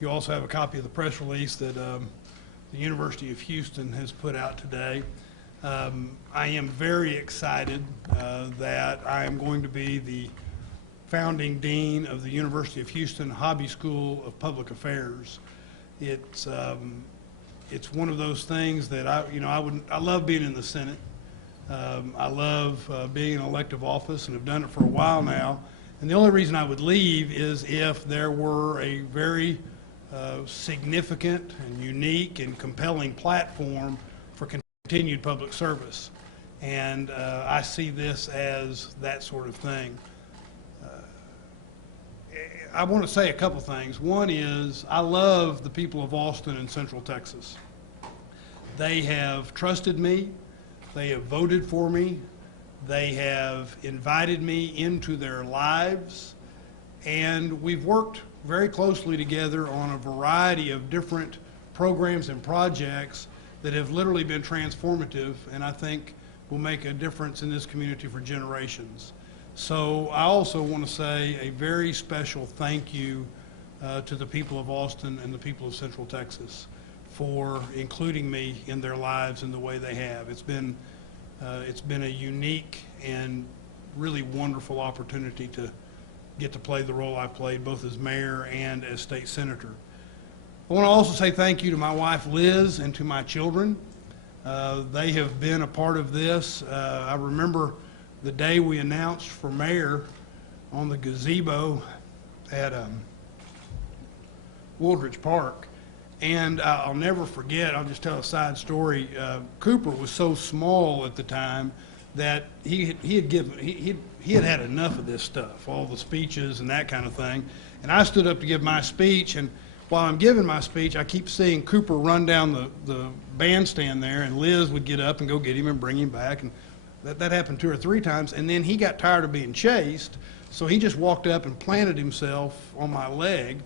You also have a copy of the press release that the University of Houston has put out today. I am very excited that I am going to be the founding dean of the University of Houston Hobby School of Public Affairs. It's one of those things that I love being in the Senate. I love being in elective office and have done it for a while now. And the only reason I would leave is if there were a very significant and unique and compelling platform for continued public service. And I see this as that sort of thing. I want to say a couple things. One is I love the people of Austin and Central Texas. They have trusted me. They have voted for me. They have invited me into their lives. And we've worked very closely together on a variety of different programs and projects that have literally been transformative and I think will make a difference in this community for generations. So I also want to say a very special thank you to the people of Austin and the people of Central Texas for including me in their lives in the way they have. It's been a unique and really wonderful opportunity to get to play the role I played both as mayor and as state senator. I want to also say thank you to my wife Liz and to my children. They have been a part of this. I remember the day we announced for mayor on the gazebo at Woodridge Park. And I'll never forget, I'll just tell a side story. Cooper was so small at the time that he had had enough of this stuff, all the speeches and that kind of thing. And I stood up to give my speech, and while I'm giving my speech, I keep seeing Cooper run down the bandstand there, and Liz would get up and go get him and bring him back. And that happened 2 or 3 times, and then he got tired of being chased, so he just walked up and planted himself on my leg,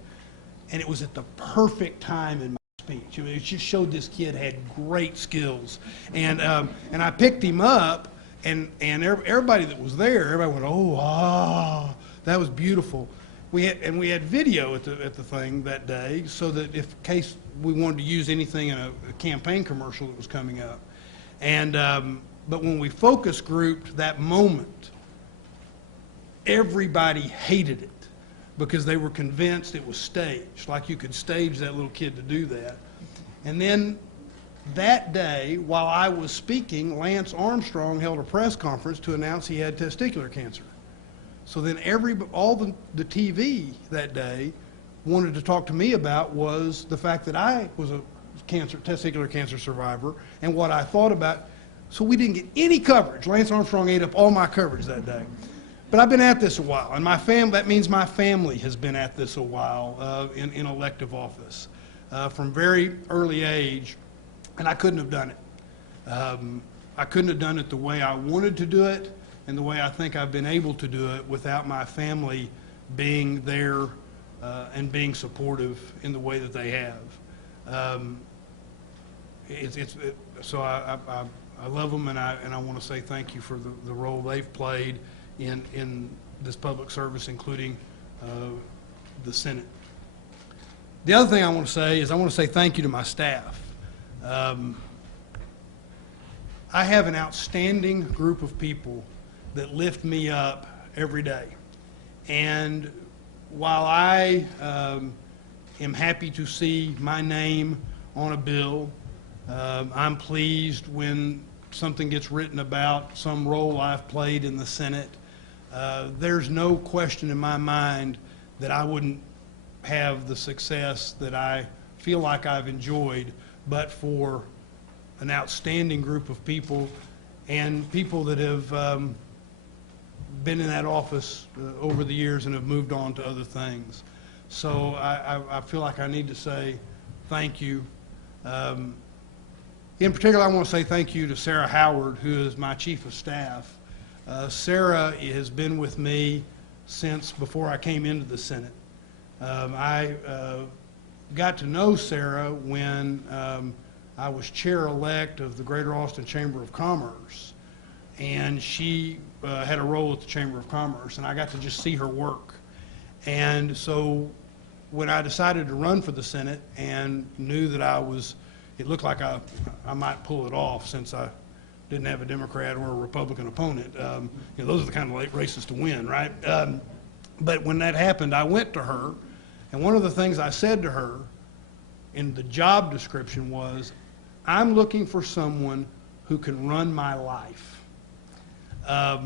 and it was at the perfect time in my speech. It just showed this kid had great skills. And I picked him up, and everybody that was there, everybody went, oh, ah, that was beautiful. We had video at the thing that day, so that in case we wanted to use anything in a campaign commercial that was coming up. And but when we focus grouped that moment, everybody hated it because they were convinced it was staged, like you could stage that little kid to do that. And then that day, while I was speaking, Lance Armstrong held a press conference to announce he had testicular cancer. So then all the TV that day wanted to talk to me about was the fact that I was a testicular cancer survivor and what I thought about. So we didn't get any coverage. Lance Armstrong ate up all my coverage that day. But I've been at this a while, and that means my family has been at this a while in elective office from very early age. And I couldn't have done it. I couldn't have done it the way I wanted to do it and the way I think I've been able to do it without my family being there and being supportive in the way that they have. So I love them, and I want to say thank you for the role they've played in this public service, including the Senate. The other thing I want to say is I want to say thank you to my staff. I have an outstanding group of people that lift me up every day. And while I am happy to see my name on a bill, I'm pleased when something gets written about some role I've played in the Senate. There's no question in my mind that I wouldn't have the success that I feel like I've enjoyed but for an outstanding group of people and people that have been in that office over the years and have moved on to other things. So I feel like I need to say thank you. In particular, I want to say thank you to Sarah Howard, who is my chief of staff. Sarah has been with me since before I came into the Senate. I got to know Sarah when I was chair-elect of the Greater Austin Chamber of Commerce, and she had a role at the Chamber of Commerce, and I got to just see her work. And so when I decided to run for the Senate and knew that it looked like I might pull it off since I didn't have a Democrat or a Republican opponent. Those are the kind of races to win, right? But when that happened, I went to her, and one of the things I said to her in the job description was, I'm looking for someone who can run my life. I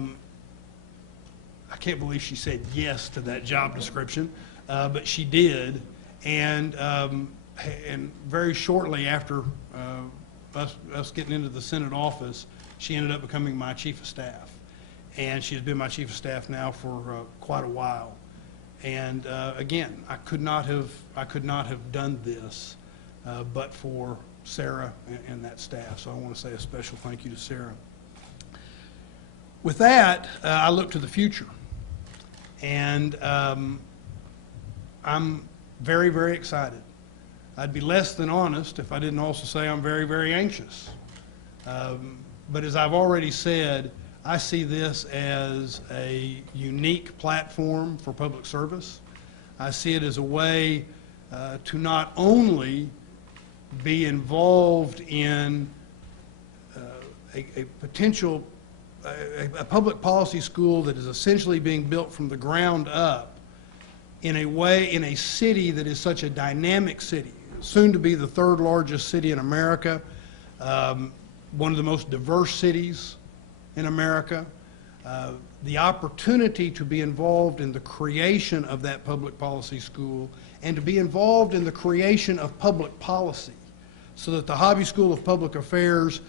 can't believe she said yes to that job description, but she did. And very shortly after us getting into the Senate office, she ended up becoming my chief of staff. And she has been my chief of staff now for quite a while. And again, I could not have done this but for Sarah and that staff. So I want to say a special thank you to Sarah. With that, I look to the future. And I'm very, very excited. I'd be less than honest if I didn't also say I'm very, very anxious. But as I've already said, I see this as a unique platform for public service. I see it as a way to not only be involved in a potential a public policy school that is essentially being built from the ground up in a city that is such a dynamic city, soon to be the third largest city in America, one of the most diverse cities in America. The opportunity to be involved in the creation of that public policy school and to be involved in the creation of public policy so that the Hobby School of Public Affairs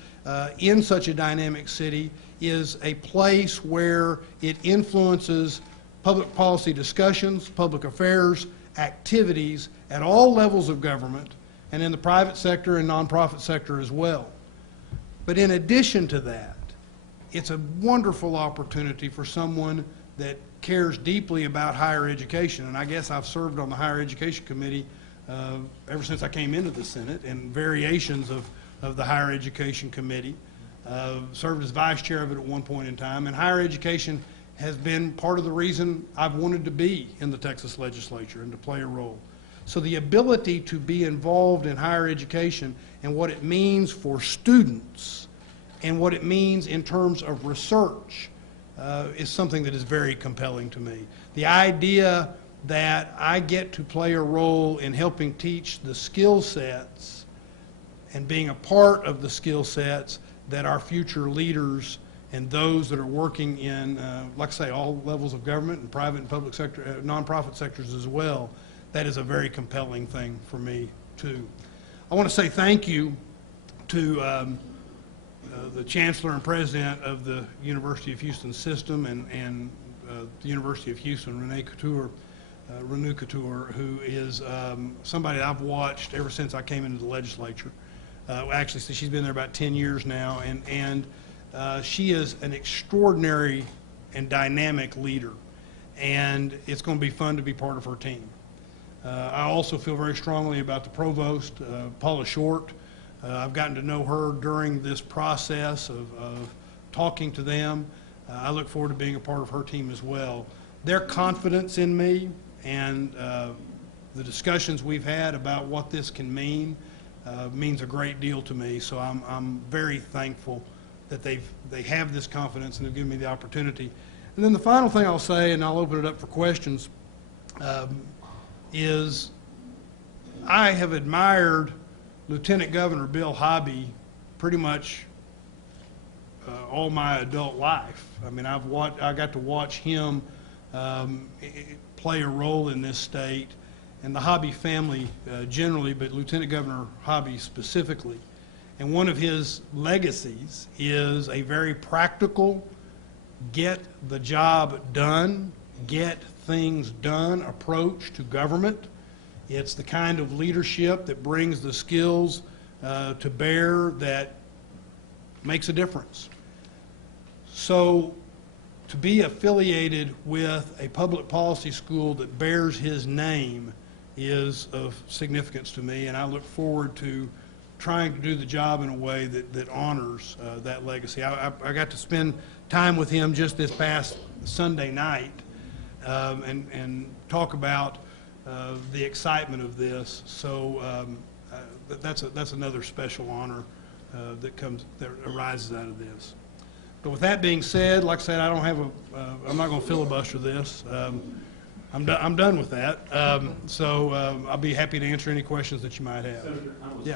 in such a dynamic city is a place where it influences public policy discussions, public affairs, activities at all levels of government and in the private sector and nonprofit sector as well. But in addition to that, it's a wonderful opportunity for someone that cares deeply about higher education. And I guess I've served on the Higher Education Committee ever since I came into the Senate, and variations of the Higher Education Committee. Served as vice chair of it at one point in time. And higher education has been part of the reason I've wanted to be in the Texas legislature and to play a role. So the ability to be involved in higher education and what it means for students and what it means in terms of research is something that is very compelling to me. The idea that I get to play a role in helping teach the skill sets and being a part of the skill sets that our future leaders and those that are working in, like I say, all levels of government and private and public sector, nonprofit sectors as well, that is a very compelling thing for me too. I want to say thank you to the Chancellor and President of the University of Houston system and the University of Houston, Renu Couture, who is somebody that I've watched ever since I came into the legislature. Actually, so she's been there about 10 years now, and she is an extraordinary and dynamic leader, and it's going to be fun to be part of her team. I also feel very strongly about the provost, Paula Short. I've gotten to know her during this process of talking to them. I look forward to being a part of her team as well. Their confidence in me and the discussions we've had about what this can mean means a great deal to me. So I'm very thankful that they have this confidence and have given me the opportunity. And then the final thing I'll say, and I'll open it up for questions, is I have admired Lieutenant Governor Bill Hobby pretty much all my adult life. I mean, I got to watch him play a role in this state, and the Hobby family generally, but Lieutenant Governor Hobby specifically. And one of his legacies is a very practical, get the job done, get things done approach to government. It's the kind of leadership that brings the skills to bear that makes a difference. So to be affiliated with a public policy school that bears his name is of significance to me, and I look forward to trying to do the job in a way that honors that legacy. I got to spend time with him just this past Sunday night and talk about the excitement of this. So that's another special honor that arises out of this. But with that being said, like I said, I don't have I'm not going to filibuster this. I'm done with that. I'll be happy to answer any questions that you might have. Senator, I was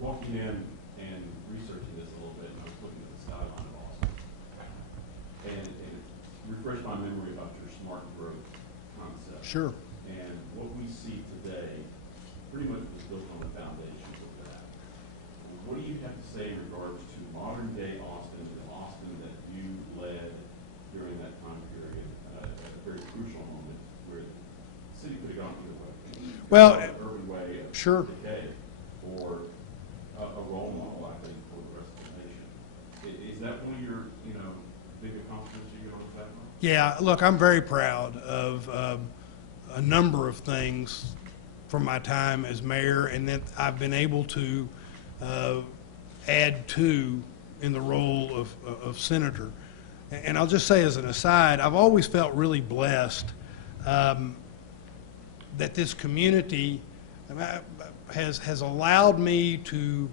walking in and researching this a little bit, and I was looking at the skyline of Austin, and it refreshed my memory about your smart growth concept. Sure. And what we see today pretty much was built on the foundations of that. What do you have to say in regards to modern day Austin, the Austin that you led during that time period, at a very crucial moment where the city could have gone either way? Well, an urban way of sure. decay, or a role model, I think, for the rest of the nation. Is that one of your, big accomplishments you get on the platform? Yeah, look, I'm very proud of a number of things from my time as mayor, and that I've been able to add to in the role of senator. And I'll just say as an aside, I've always felt really blessed that this community has allowed me to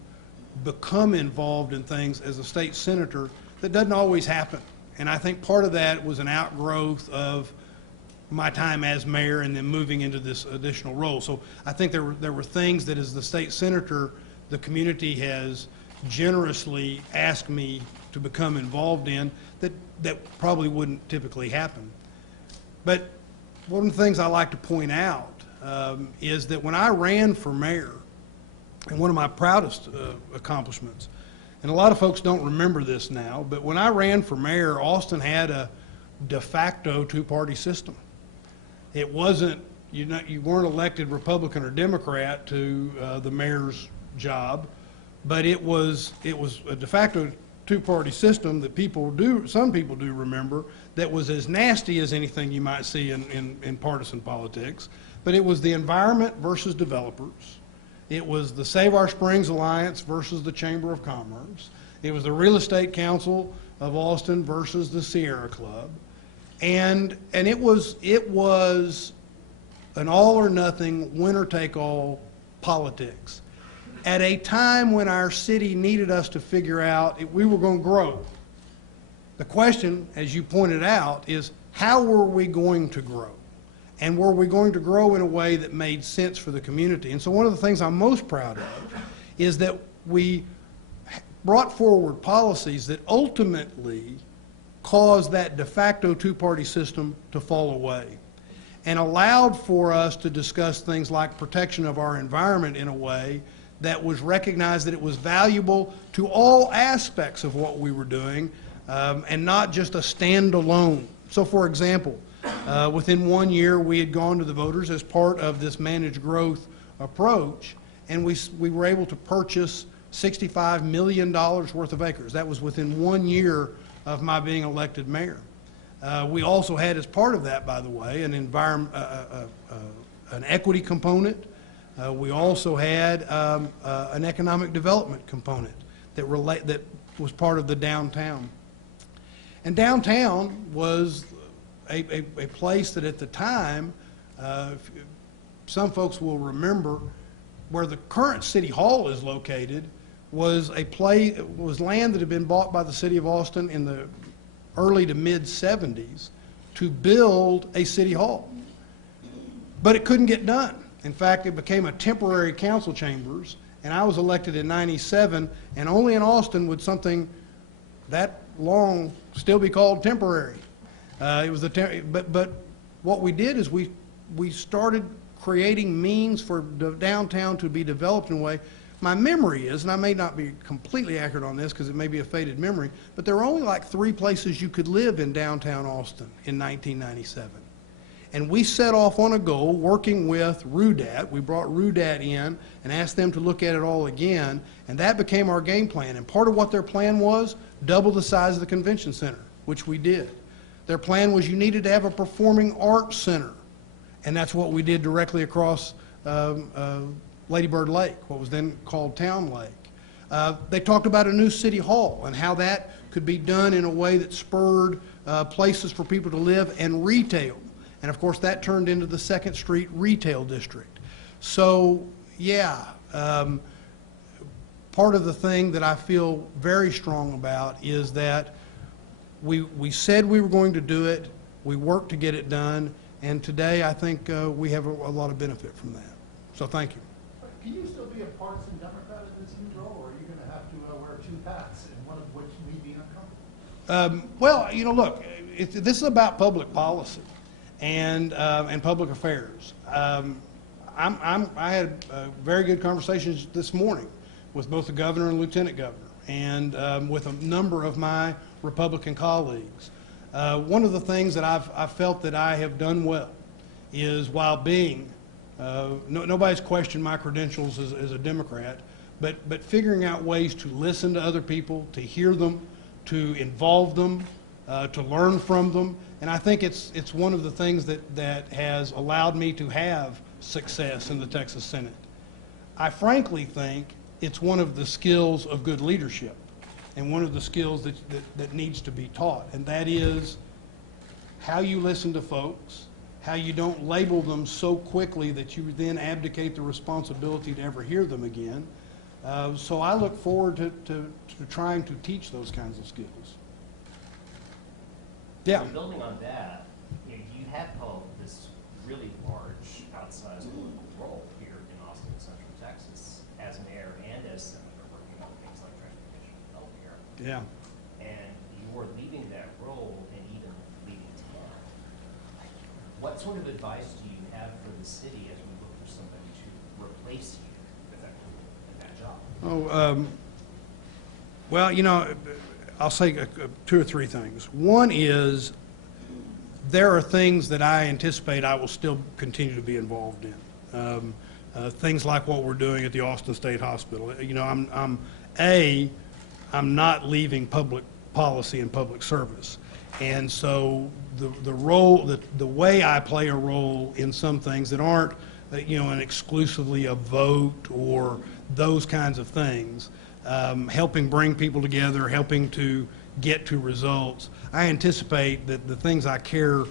become involved in things as a state senator that doesn't always happen. And I think part of that was an outgrowth of my time as mayor and then moving into this additional role. So I think there were things that as the state senator, the community has generously asked me to become involved in that probably wouldn't typically happen. But one of the things I like to point out is that when I ran for mayor, and one of my proudest accomplishments, and a lot of folks don't remember this now, but when I ran for mayor, Austin had a de facto two-party system. It wasn't, you weren't elected Republican or Democrat to the mayor's job, but it was a de facto two-party system that some people do remember, that was as nasty as anything you might see in partisan politics. But it was the environment versus developers. It was the Save Our Springs Alliance versus the Chamber of Commerce. It was the Real Estate Council of Austin versus the Sierra Club. And it was an all or nothing, winner take all politics at a time when our city needed us to figure out if we were going to grow. The question, as you pointed out, is how were we going to grow? And were we going to grow in a way that made sense for the community? And so one of the things I'm most proud of is that we brought forward policies that ultimately caused that de facto two-party system to fall away and allowed for us to discuss things like protection of our environment in a way that was recognized that it was valuable to all aspects of what we were doing, and not just a standalone. So for example, within 1 year, we had gone to the voters as part of this managed growth approach, and we were able to purchase $65 million worth of acres. That was within 1 year of my being elected mayor. We also had, as part of that, by the way, an equity component. We also had an economic development component that was part of the downtown. And downtown was a place that at the time, some folks will remember, where the current city hall is located was land that had been bought by the city of Austin in the early to mid 70s to build a city hall. But it couldn't get done. In fact, it became a temporary council chambers, and I was elected in '97, and only in Austin would something that long still be called temporary. It was but what we did is we started creating means for the downtown to be developed in a way. My memory is, and I may not be completely accurate on this because it may be a faded memory, but there were only like 3 places you could live in downtown Austin in 1997. And we set off on a goal working with RUDAT. We brought RUDAT in and asked them to look at it all again, and that became our game plan. And part of what their plan was, double the size of the convention center, which we did. Their plan was you needed to have a performing arts center, and that's what we did directly across Lady Bird Lake, what was then called Town Lake. They talked about a new city hall and how that could be done in a way that spurred places for people to live and retail. And of course, that turned into the 2nd Street Retail District. So, yeah, part of the thing that I feel very strong about is that we said we were going to do it, we worked to get it done, and today I think we have a lot of benefit from that. So thank you. Can you still be a partisan Democrat in this new role, or are you going to have to wear 2 hats, and one of which may be uncomfortable? Well, you know, look, this is about public policy and public affairs. I had very good conversations this morning with both the governor and lieutenant governor, and with a number of my Republican colleagues. One of the things that I've felt that I have done well is, while being nobody's questioned my credentials as a Democrat, but figuring out ways to listen to other people, to hear them, to involve them, to learn from them. And I think it's one of the things that has allowed me to have success in the Texas Senate. I frankly think it's one of the skills of good leadership, and one of the skills that needs to be taught, and that is how you listen to folks, how you don't label them so quickly that you then abdicate the responsibility to ever hear them again. So I look forward to trying to teach those kinds of skills. Yeah. So building on that, you have held this really large outsized political role here in Austin, Central Texas, as mayor and as senator, working on things like transportation and healthcare. Yeah. And you were leaving that role and even leaving town. What sort of advice do you have for the city as we look for somebody to replace you effectively in that job? Oh, well, you know, I'll say 2 or 3 things. One is, there are things that I anticipate I will still continue to be involved in. Things like what we're doing at the Austin State Hospital. You know, I'm not leaving public policy and public service. And so the role, the way I play a role in some things that aren't, you know, an exclusively a vote or those kinds of things, helping bring people together, helping to get to results. I anticipate that the things I care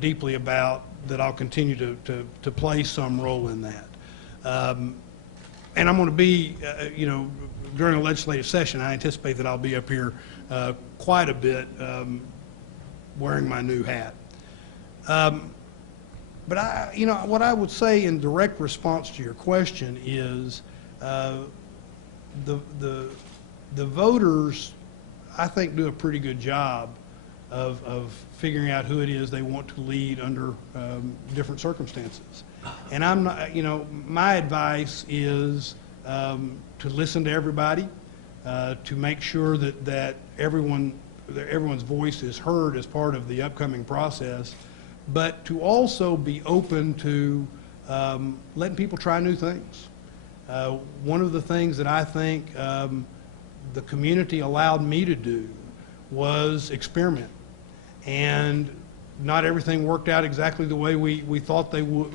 deeply about, that I'll continue to play some role in that. And I'm going to be, you know, during a legislative session, I anticipate that I'll be up here quite a bit wearing my new hat. But you know, what I would say in direct response to your question is, the voters, I think, do a pretty good job of figuring out who it is they want to lead under different circumstances. And I'm not, you know, my advice is to listen to everybody, to make sure that everyone's voice is heard as part of the upcoming process, but to also be open to letting people try new things. One of the things that I think the community allowed me to do was experiment. And not everything worked out exactly the way we thought they were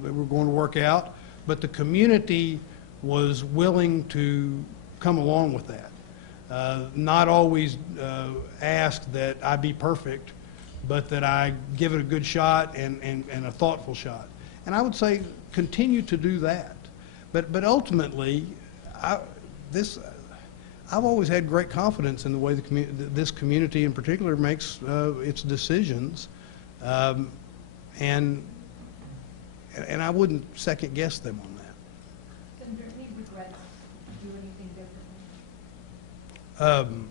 going to work out, but the community was willing to come along with that. Not always ask that I be perfect, but that I give it a good shot and a thoughtful shot. And I would say continue to do that. But ultimately, I've always had great confidence in the way this community in particular makes its decisions, and I wouldn't second guess them on that. Is there any regrets to do anything differently?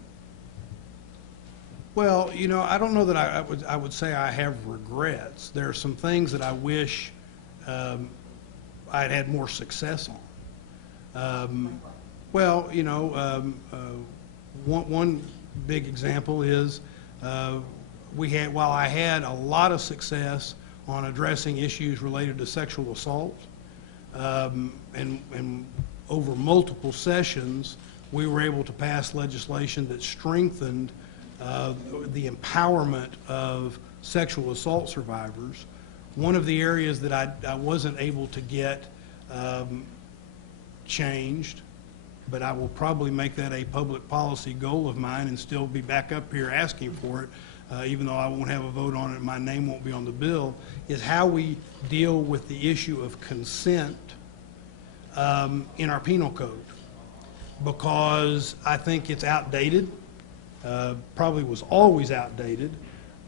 Well, you know, I don't know that I would say I have regrets. There are some things that I wish I'd had more success on. Well, you know, one big example is while I had a lot of success on addressing issues related to sexual assault, and over multiple sessions, we were able to pass legislation that strengthened the empowerment of sexual assault survivors. One of the areas that I wasn't able to get changed, but I will probably make that a public policy goal of mine and still be back up here asking for it, even though I won't have a vote on it, my name won't be on the bill, is how we deal with the issue of consent in our penal code. Because I think it's outdated, probably was always outdated,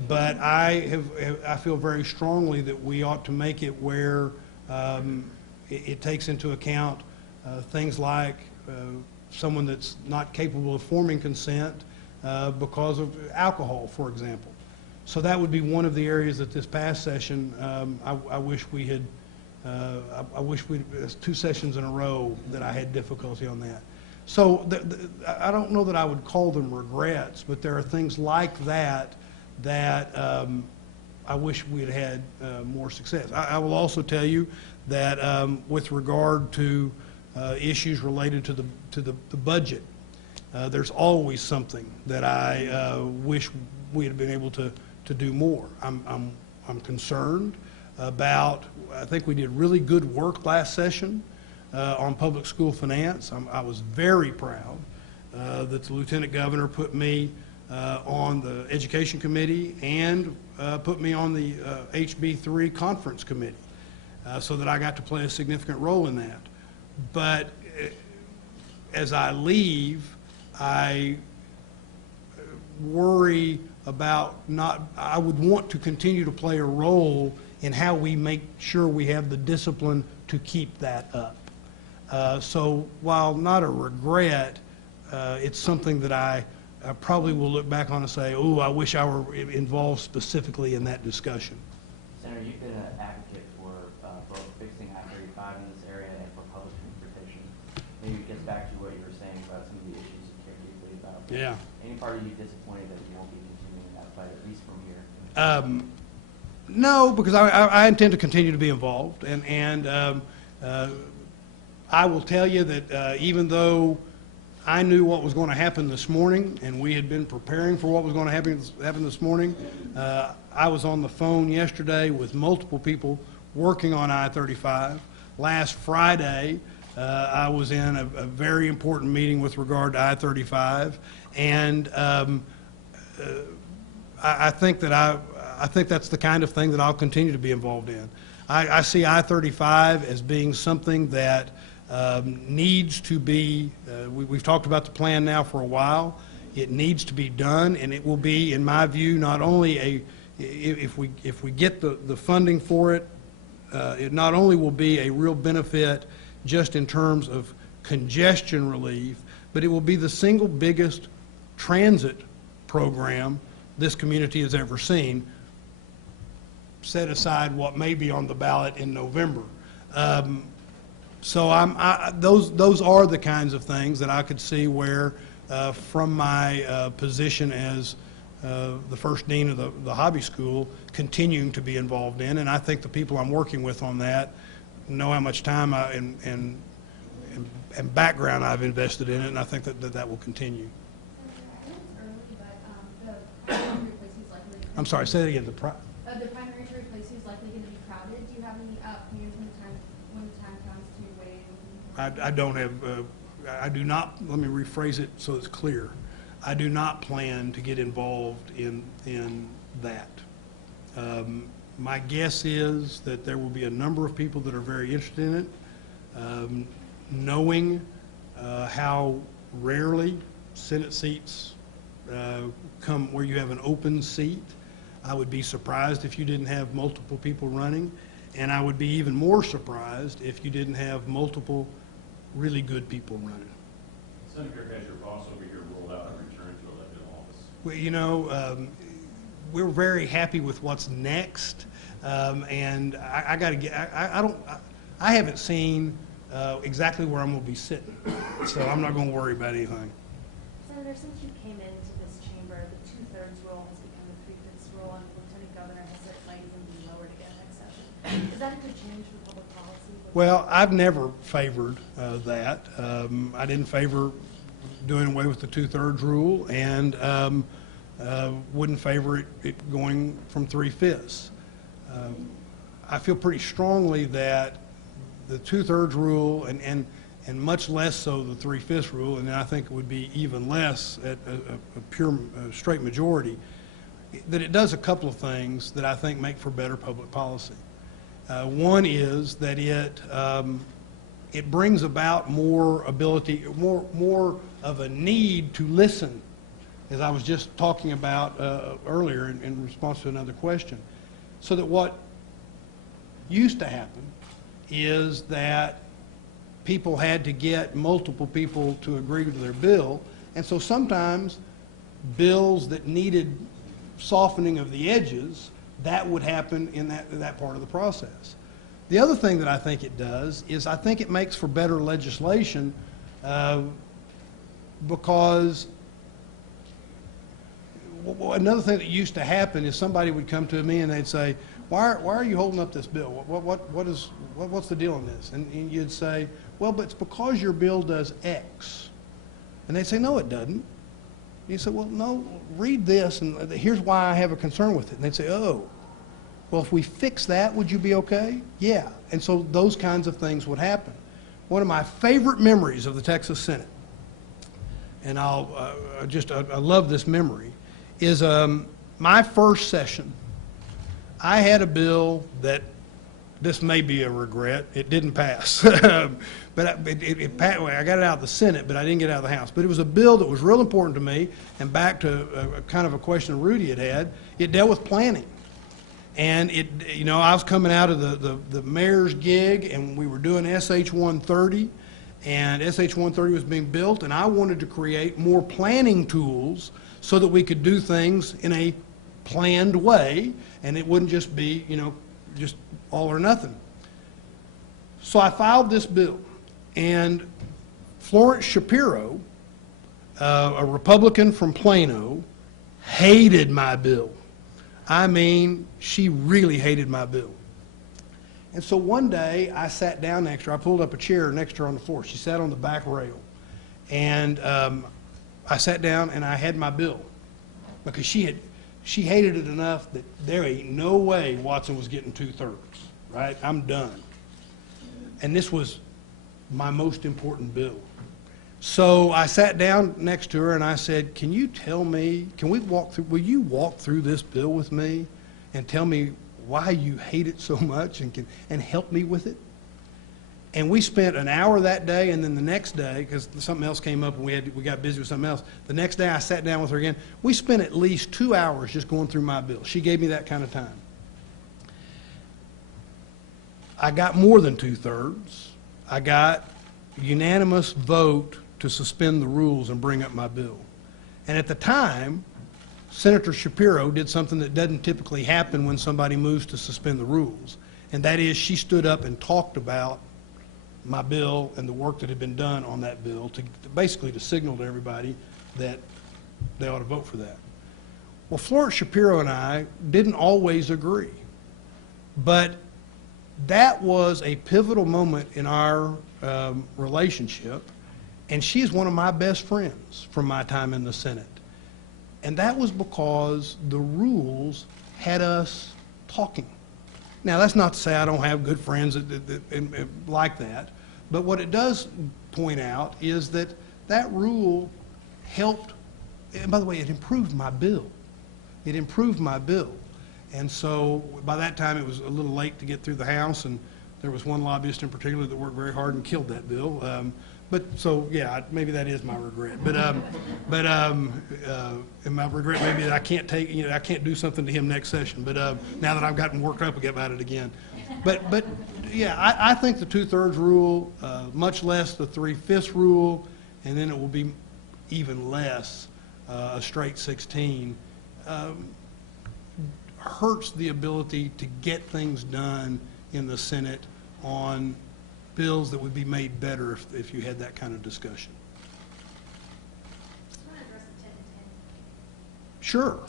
but I feel very strongly that we ought to make it where it takes into account things like someone that's not capable of forming consent because of alcohol, for example. So that would be one of the areas that this past session, I wish we had, I wish we, it's 2 sessions in a row that I had difficulty on that. So I don't know that I would call them regrets, but there are things like that that I wish we had more success. I will also tell you that with regard to issues related to the budget, there's always something that I wish we had been able to do more. I'm concerned about, I think we did really good work last session on public school finance. I was very proud that the Lieutenant Governor put me on the Education Committee and put me on the HB3 Conference Committee so that I got to play a significant role in that. But as I leave, I worry about I would want to continue to play a role in how we make sure we have the discipline to keep that up. So while not a regret, it's something that I probably will look back on and say, oh, I wish I were involved specifically in that discussion. Senator, you've been an advocate for both fixing I-35 in this area and for public transportation. Maybe it gets back to what you were saying about some of the issues you care deeply about. Yeah. Any part of you disappointed that you won't be continuing that fight, at least from here? No, because I intend to continue to be involved, and I will tell you that even though I knew what was going to happen this morning, and we had been preparing for what was going to happen this morning, I was on the phone yesterday with multiple people working on I-35. Last Friday, I was in a very important meeting with regard to I-35, and I think that's the kind of thing that I'll continue to be involved in. I see I-35 as being something that needs to be, we've talked about the plan now for a while. It needs to be done, and it will be, in my view, not only if we get the funding for it, it not only will be a real benefit just in terms of congestion relief, but it will be the single biggest transit program this community has ever seen, set aside what may be on the ballot in November. So those are the kinds of things that I could see where, from my position as the first dean of the hobby school, continuing to be involved in, and I think the people I'm working with on that know how much time and background I've invested in it, and I think that will continue. I'm sorry, say that again. The primary to replace you is likely going to be crowded. Do you have any plans when the time comes to weigh? I don't have, I do not, let me rephrase it so it's clear. I do not plan to get involved in that. My guess is that there will be a number of people that are very interested in it. Knowing how rarely Senate seats come where you have an open seat, I would be surprised if you didn't have multiple people running, and I would be even more surprised if you didn't have multiple really good people running. Senator, has your boss over here ruled out a return to elected office? Well, you know, we're very happy with what's next, and I got to get. I haven't seen exactly where I'm going to be sitting, so I'm not going to worry about anything. Senator, since you came into this chamber, the 2/3 rule has become the 3/5 rule, and the Lieutenant Governor has said flags and be lowered again next session. Is that a good change for public policy? Well, I've never favored that. I didn't favor doing away with the 2/3 rule, and wouldn't favor it going from 3/5. I feel pretty strongly that the 2/3 rule and much less so the 3/5 rule, and I think it would be even less at a pure straight majority, that it does a couple of things that I think make for better public policy. One is that it brings about more ability, more of a need to listen, as I was just talking about earlier in response to another question. So that what used to happen is that people had to get multiple people to agree to their bill, and so sometimes bills that needed softening of the edges, that would happen in that part of the process. The other thing that I think it does is I think it makes for better legislation because another thing that used to happen is somebody would come to me and they'd say, why are you holding up this bill? What's the deal on this? And you'd say, well, but it's because your bill does X. And they'd say, no, it doesn't. You say, well, no, read this, and here's why I have a concern with it. And they'd say, oh, well, if we fix that, would you be okay? Yeah. And so those kinds of things would happen. One of my favorite memories of the Texas Senate, and I love this memory, is my first session. I had a bill that, this may be a regret, it didn't pass. But I got it out of the Senate, but I didn't get it out of the House. But it was a bill that was real important to me, and back to kind of a question Rudy had, it dealt with planning. And I was coming out of the mayor's gig, and we were doing SH 130, and SH 130 was being built, and I wanted to create more planning tools so that we could do things in a planned way, and it wouldn't just be, just all or nothing. So I filed this bill, and Florence Shapiro, a Republican from Plano, hated my bill. I mean, she really hated my bill. And so one day I sat down next to her. I pulled up a chair next to her on the floor. She sat on the back rail. And I sat down and I had my bill because she hated it enough that there ain't no way Watson was getting 2/3, right? I'm done. And this was my most important bill. So I sat down next to her and I said, can you tell me, will you walk through this bill with me and tell me why you hate it so much and help me with it? And we spent an hour that day, and then the next day, because something else came up and we got busy with something else, the next day I sat down with her again. We spent at least 2 hours just going through my bill. She gave me that kind of time. I got more than 2/3. I got unanimous vote to suspend the rules and bring up my bill. And at the time, Senator Shapiro did something that doesn't typically happen when somebody moves to suspend the rules, and that is she stood up and talked about my bill and the work that had been done on that bill to basically to signal to everybody that they ought to vote for that. Well, Florence Shapiro and I didn't always agree, but that was a pivotal moment in our relationship, and she's one of my best friends from my time in the Senate. And that was because the rules had us talking. Now, that's not to say I don't have good friends like that, but what it does point out is that that rule helped, and by the way, it improved my bill. It improved my bill. And so by that time, it was a little late to get through the House, and there was one lobbyist in particular that worked very hard and killed that bill. But so, yeah, maybe that is my regret. And my regret maybe that I can't I can't do something to him next session. But now that I've gotten worked up about it again. But yeah, I think the 2/3 rule, much less the 3/5 rule, and then it will be even less a straight 16, hurts the ability to get things done in the Senate on bills that would be made better if you had that kind of discussion. I just want to address the 10 to 10. Sure.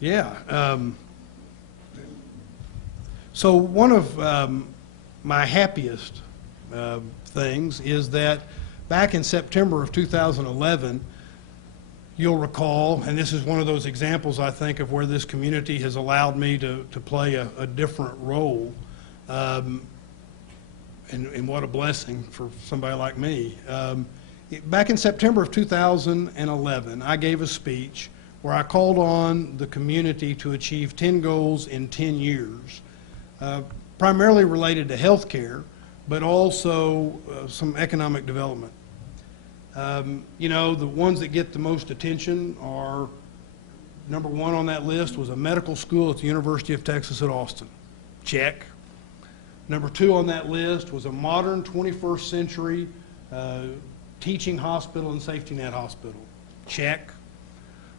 Yeah. So one of my happiest things is that back in September of 2011, you'll recall, and this is one of those examples, I think, of where this community has allowed me to play a different role. And what a blessing for somebody like me. Back in September of 2011, I gave a speech where I called on the community to achieve 10 goals in 10 years, primarily related to healthcare, but also some economic development. You know, the ones that get the most attention are, number one on that list was a medical school at the University of Texas at Austin. Check. Number two on that list was a modern 21st century teaching hospital and safety net hospital. Check.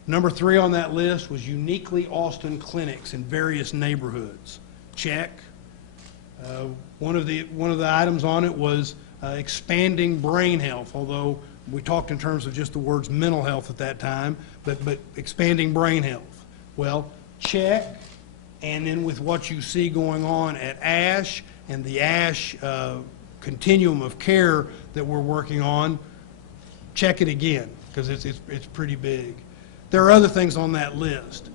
Number three on that list was uniquely Austin clinics in various neighborhoods. Check. One of the items on it was expanding brain health, although we talked in terms of just the words mental health at that time, but expanding brain health. Well, check. And then with what you see going on at ASH and the ASH continuum of care that we're working on, check it again, because it's pretty big. There are other things on that list.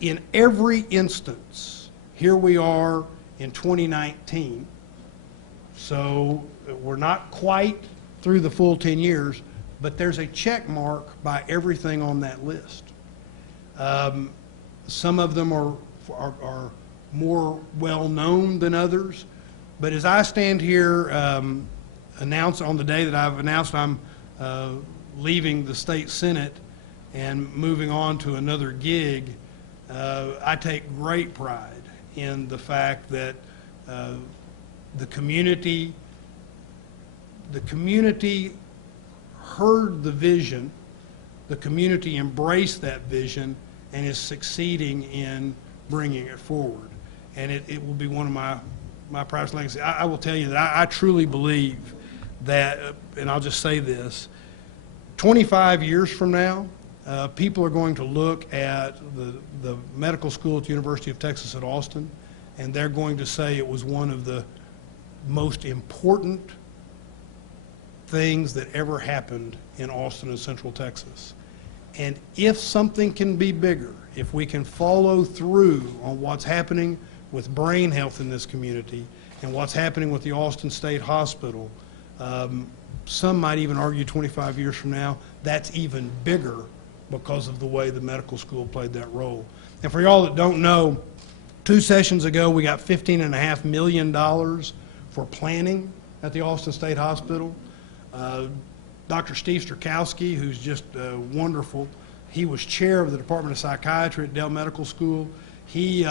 In every instance, here we are in 2019, so we're not quite through the full 10 years, but there's a check mark by everything on that list. Some of them are more well-known than others, but as I stand here announce on the day that I've announced I'm leaving the state senate and moving on to another gig, I take great pride in the fact that the community heard the vision, the community embraced that vision, and is succeeding in bringing it forward. And it will be one of my proudest legacies. I will tell you that I truly believe that, and I'll just say this, 25 years from now, people are going to look at the medical school at the University of Texas at Austin, and they're going to say it was one of the most important things that ever happened in Austin and Central Texas. And if something can be bigger, if we can follow through on what's happening with brain health in this community and what's happening with the Austin State Hospital, some might even argue 25 years from now, that's even bigger because of the way the medical school played that role. And for y'all that don't know, 2 sessions ago, we got $15.5 million for planning at the Austin State Hospital. Dr. Steve Strakowski, who's just wonderful, he was chair of the Department of Psychiatry at Dell Medical School. We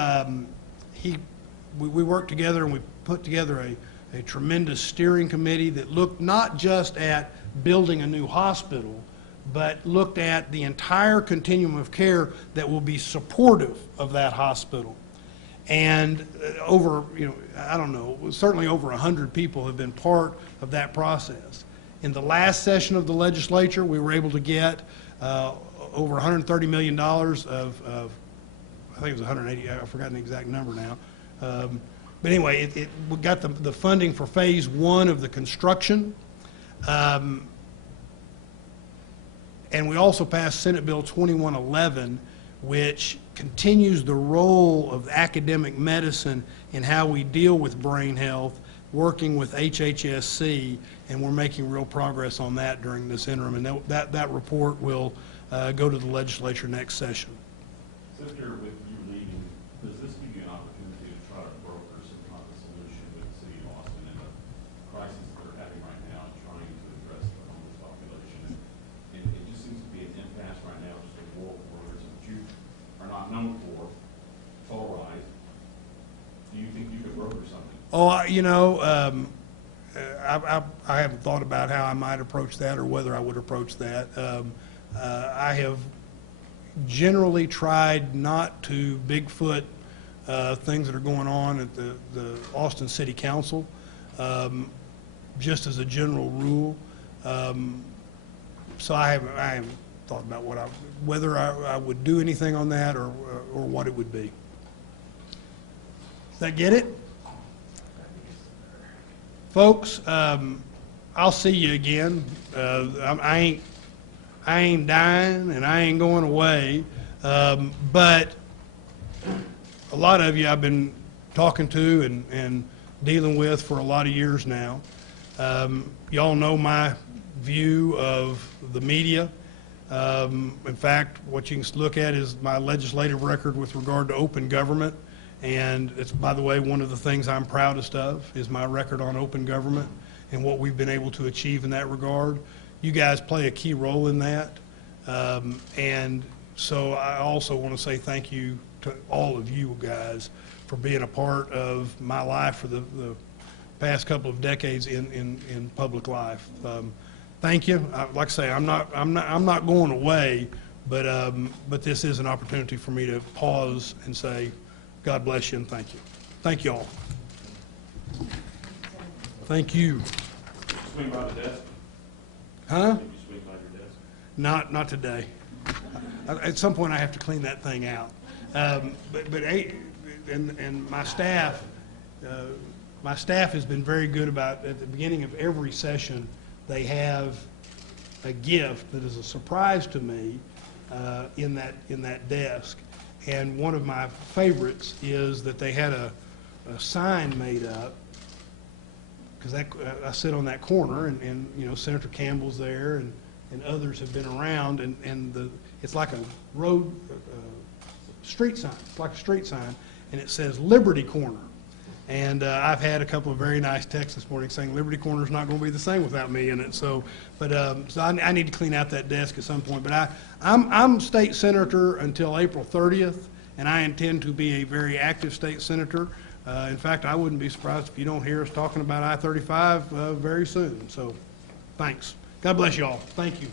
worked together and we put together a tremendous steering committee that looked not just at building a new hospital, but looked at the entire continuum of care that will be supportive of that hospital. And over, I don't know, certainly over 100 people have been part of that process. In the last session of the legislature, we were able to get over $130 million of, I think it was 180, I've forgotten the exact number now. But anyway, we got the funding for phase 1 of the construction. And we also passed Senate Bill 2111, which continues the role of academic medicine in how we deal with brain health, working with HHSC, and we're making real progress on that during this interim. And that report will go to the legislature next session. Senator, with you leaving, does this give you an opportunity to try to broker some kind of solution with the city of Austin and the crisis that they're having right now and trying to address the homeless population? And it just seems to be an impasse right now, just a war of words, which you are not known for, polarized. Do you think you could broker something? Oh, I haven't thought about how I might approach that or whether I would approach that. I have generally tried not to Bigfoot things that are going on at the Austin City Council, just as a general rule. So I haven't thought about whether I would do anything on that or what it would be. Does that get it? Folks, I'll see you again. I ain't dying and I ain't going away, but a lot of you I've been talking to and dealing with for a lot of years now. Y'all know my view of the media. In fact, what you can look at is my legislative record with regard to open government. And it's, by the way, one of the things I'm proudest of is my record on open government and what we've been able to achieve in that regard. You guys play a key role in that. And so I also want to say thank you to all of you guys for being a part of my life for the past couple of decades in public life. Thank you. Like I say, I'm not going away, but this is an opportunity for me to pause and say, God bless you and thank you. Thank you all. Thank you. Swing by the desk? Huh? Did you swing by your desk? Not today. At some point, I have to clean that thing out. And my staff has been very good about, at the beginning of every session, they have a gift that is a surprise to me in that desk. And one of my favorites is that they had a sign made up, because I sit on that corner, and you know, Senator Campbell's there, and others have been around, and it's like a road street sign. It's like a street sign, and it says Liberty Corner. And I've had a couple of very nice texts this morning saying Liberty Corner is not going to be the same without me in it. So I need to clean out that desk at some point. But I'm state senator until April 30th, and I intend to be a very active state senator. In fact, I wouldn't be surprised if you don't hear us talking about I-35 very soon. So thanks. God bless you all. Thank you.